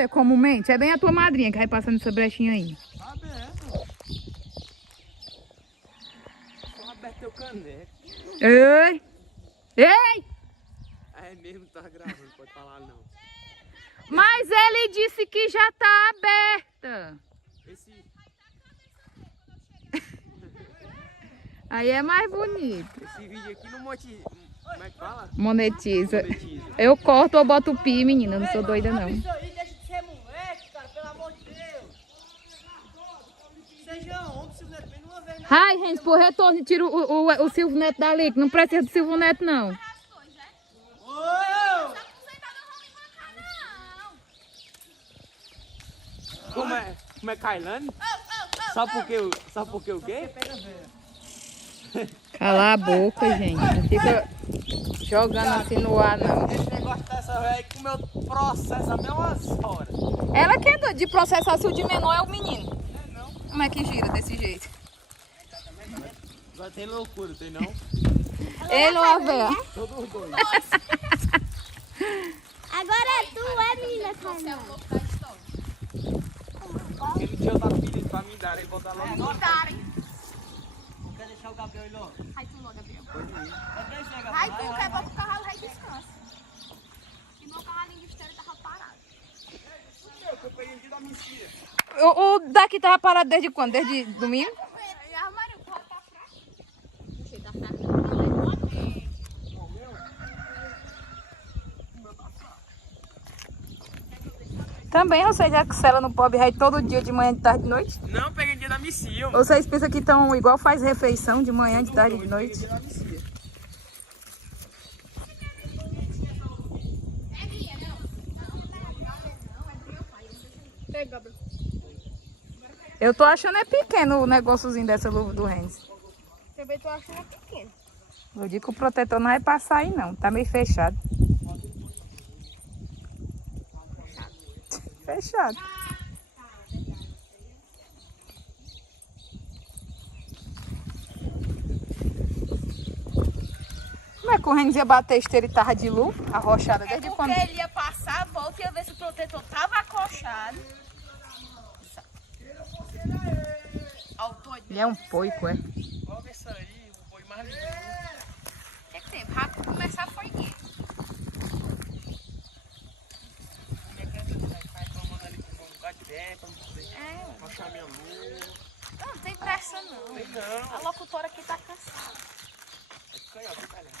É comumente? É bem a tua madrinha que vai passando essa brechinha aí. Tá aberto. Só aberto teu caneco. Ei! Ei! É mesmo, tá gravando, não pode falar não. Mas ele disse que já tá aberta. Esse... Aí é mais bonito. Esse vídeo aqui não monetiza. Como é que fala? Monetiza. Monetiza. Eu corto ou boto o pi, menina. Eu não sou doida, não. Isso aí, deixa de ser moleque, cara, pelo amor de Deus. Seja homem, se o neto vem numa vez, não. Ai, gente, por retorno, tira o Silvio Neto dali, que não precisa do Silvio Neto, não. Ô! Como é Kailane? Só porque o quê? Cala a boca, gente. Não fica jogando assim no ar, não. Esse negócio dessa velha que o meu processo até umas horas. Ela que é doida de processar se o de menor é o menino. É não. Como é que gira desse jeito? Vai ter loucura, tem não? Ele ou a véia? Todos os dois. Agora é tu, é menina, Cailane. Aquele dia eu tava pedindo pra me dar, ele botar logo. Não quer deixar o Gabriel ir logo? Vai tu logo, Gabriel. Pode deixar, Gabriel. Vai tu, que é bom pro cavalo, vai descansa. E meu cavalinho de esteira tava parado. Eu peguei aqui da mentira. O daqui tava parado desde quando? Desde domingo? E a Maria, o cavalo tá fraco. Não sei, tá fraco. Não. Também vocês já que sela no pobre rei todo dia, de manhã, de tarde, de noite? Não, eu peguei dia da Missil. Vocês pensam que estão igual faz refeição de manhã, de tarde, de noite? Pega, Gabriel. Eu tô achando é pequeno o negóciozinho dessa luva do Renzi. Também tô achando pequeno. Eu digo que o protetor não vai passar aí não, tá meio fechado. Fechado. Como é que o Renzi ia bater esteira e tava de luva, arrochada desde É quando? porque ele ia passar a volta e ia ver se o protetor tava acochado. Ó, o doido. Ele é um poico, é? Olha isso aí, o boi mais lindo. O que tem? Rápido começar a folguinha. É, Achar minha lua. não tem pressa não. Não. A locutora aqui tá cansada. Canhota, calhar.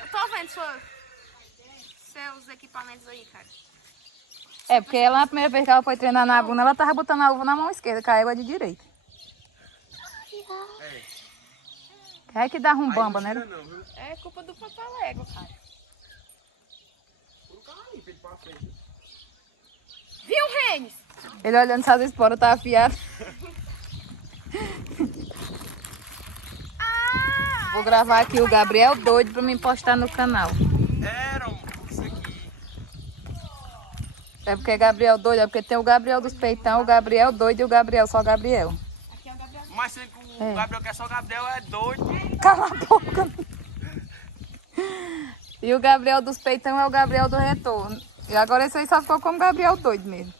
Eu tô vendo seus equipamentos aí, cara. É, porque ela, na primeira vez que ela foi treinar na bunda, ela tava botando a luva na mão esquerda, com a égua de direita. É que dá rumbamba, né? Não, viu? É culpa do papalego, cara. Por um carro aí, pra ele pra frente. Viu, Renes? Ele olhando se as esporas tá afiado. Vou gravar aqui o Gabriel doido pra me postar no canal. Era isso aqui. É porque é Gabriel doido, é porque tem o Gabriel dos peitão, o Gabriel doido e o Gabriel só Gabriel. Aqui é o Gabriel. Mas sendo que o Gabriel que é só o Gabriel é doido. Cala a boca. E o Gabriel dos peitão é o Gabriel do retorno. E agora esse aí só ficou como Gabriel doido mesmo.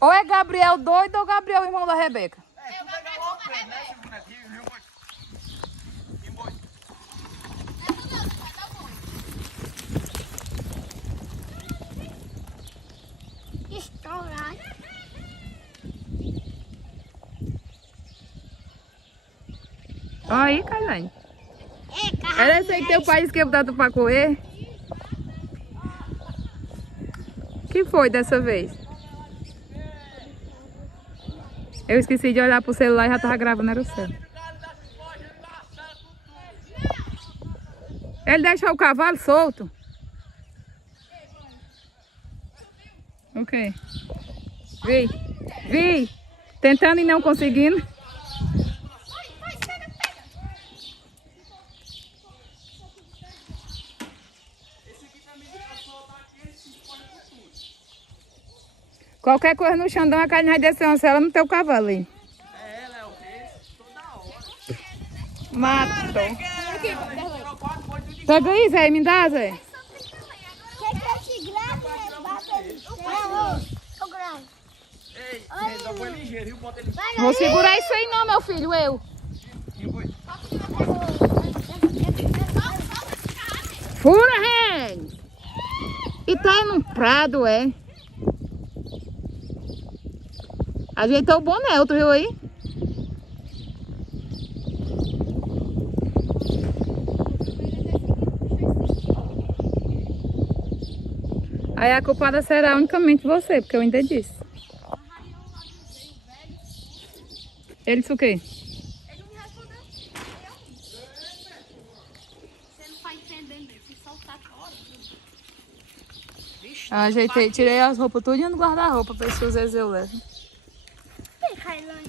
Ou é Gabriel doido ou Gabriel irmão da Rebeca. É, tu pega logo Pedro, né, esse bonequinho, viu, boi? E boi? Estourar. Olha aí, Cailane. É, carro. Era esse aí que teu pai disse que ia botar tu pra correr? Que foi dessa vez? Eu esqueci de olhar pro celular e já tava gravando, era o céu. Ele deixou o cavalo solto? O quê? Vi. Tentando e não conseguindo. Qualquer coisa no chão, dá uma carne vai descer uma cela no teu cavalo aí. É ela, é o quê? Toda hora. Matou. Pega aí, Zé, me dá, Zé. Quer que eu te grave? Bata no céu. Então foi ligeiro, viu? Bota ele. Não vou segurar isso aí não, meu filho, eu. Fura, Reis! E tá aí num prado, é? Ajeitou o boné, tu viu aí? Aí a culpada será unicamente você, porque eu ainda disse. Ele disse o quê? Ele não me respondeu. Você não tá entendendo, se soltar fora. Eu ajeitei, tirei as roupas tudinho no guarda-roupa pra ver se os vezes eu levo. Ei, Kailane,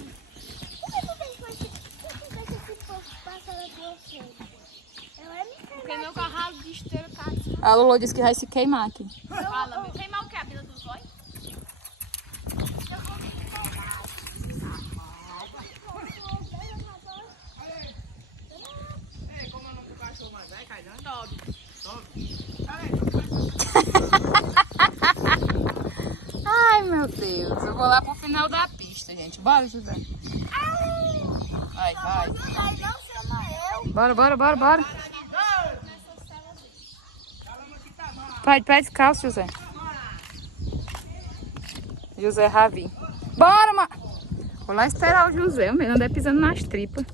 por que tu deixa esse povo passar na tua frente? Eu é me Porque meu carrado de esteira tá aqui. A Lolo disse que vai se queimar aqui. Fala, meu. Queimar o que? A vida dos olhos? Como é o nome do cachorro mais velho, Cailane? Ai, meu Deus. Eu vou lá pro final da pista, gente. Bora, José. Vai, vai. não chama eu. Bora, bora, bora, bora. Vai, pé descalço, José. José Ravi. Bora, ma... Vou lá esperar o José, o menino anda pisando nas tripas.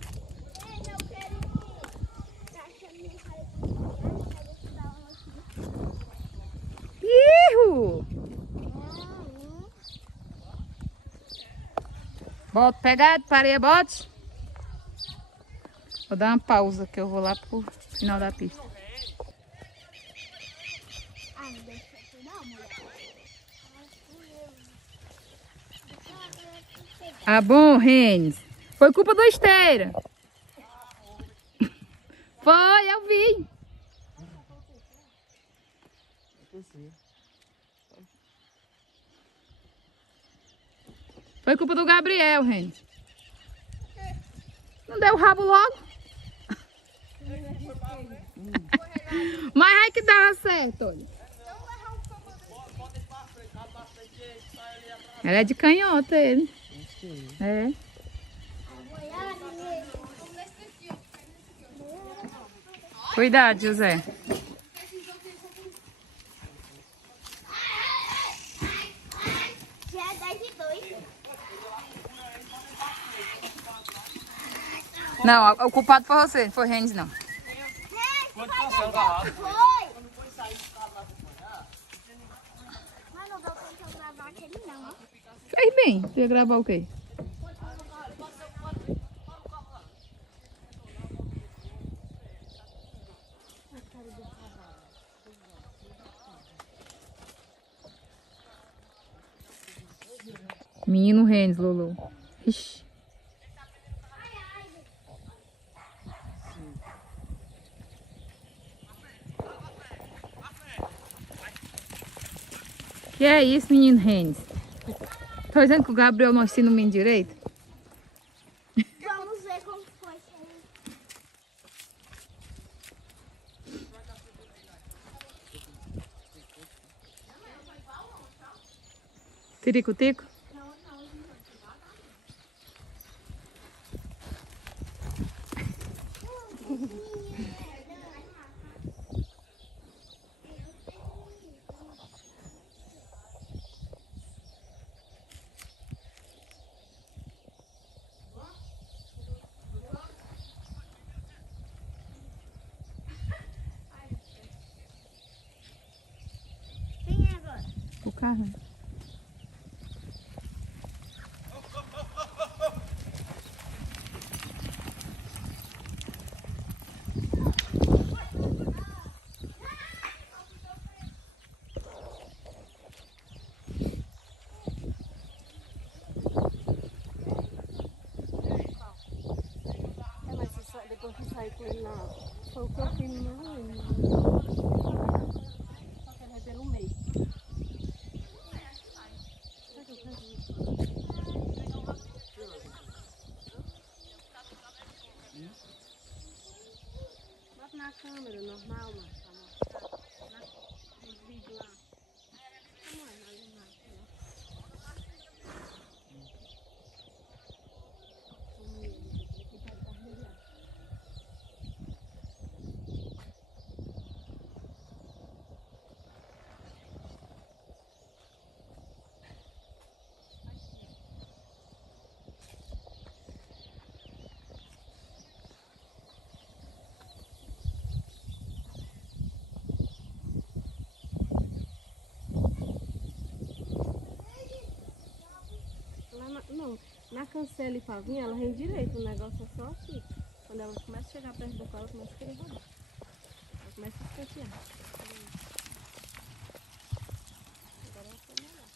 Ihu! Bota, pegado, parei, bote. Vou dar uma pausa que eu vou lá pro final da pista. Ai, não deixa eu não, mulher. Ah, bom, Renes. Foi culpa do esteira. Foi, eu vi. Foi culpa do Gabriel, Renes. Não deu o rabo logo? Mas aí que dava certo, olha. Ela é de canhota, ele. É. Cuidado, José. Já é 10:02. Não, o culpado foi você, não foi Renes, não. Foi! Mas não deu tempo de eu gravar aquele não, ó. Fez bem. Você ia gravar o quê? Menino Renes, Lulu. Ixi. Que é isso, menino Renes? Tô dizendo que o Gabriel não ensina o menino direito? Vamos ver como foi. Tirico-tico? Quem é agora? O carro. Mas depois que sair com ele lá, foi o que eu fiz no meu. Só que vai pelo meio. Bota na câmera normal, mano, pra mostrar nos vídeos lá. Como é, a cancela e favinha, ela rende direito. O negócio é só aqui. Quando ela começa a chegar perto do colo, ela começa a querer rodar. Ela começa a escantear. Agora ela foi melhor.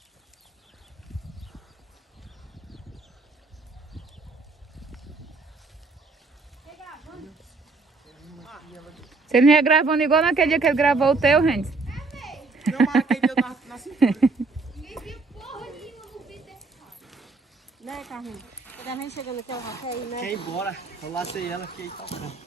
Você não ia gravando igual naquele dia que ele gravou o teu, gente? Não, mas aquele dia eu na cintura. Ninguém viu porra nenhuma no vídeo desse cara. Né, Carlinhos? Você tá vendo chegando aqui, o Rafael, né? Quer ir embora. Eu lacei ela, fiquei tocando.